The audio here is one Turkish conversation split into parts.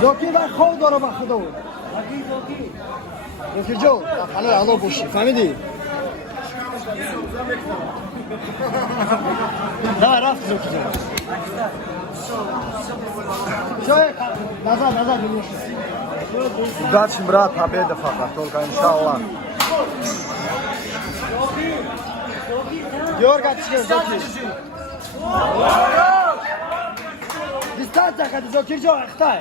زوکی و خود داره با خدا زوکی جو حالا علا باشی فهمیدی؟ نه رفت زوکی جو جای نظر بمیشه Удачи, брат, победа факат, только иншаллах. Yorga çıkıyor Zokir. Distansiya qadi Zokir jo axtay.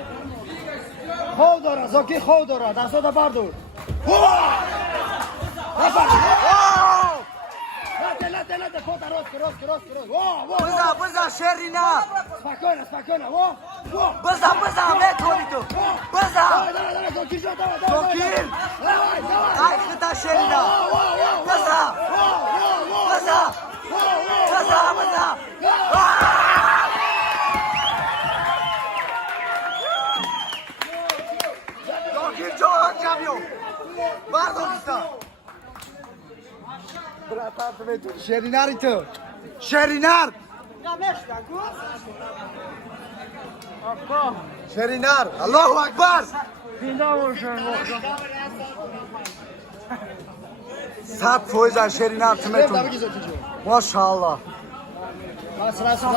Xov dora Zokir xov dora, dastoda bardur. Late, fota rost. Быза, Шерина! Spokojno, wo. Быза, ne konuştu? Bızа! Давай, Zokir jo, давай. Zokir! Давай. Ay kıta Şerina! Bızа! Zokir Johan kamyon! Pardon usta! Bırak artık et. Şerinar ito. Şerinar! Şerinar! Allahu Akbar! Sat foyza Şerinar tümetun. Tabii ki Zokir jo. Maşallah. Sırası.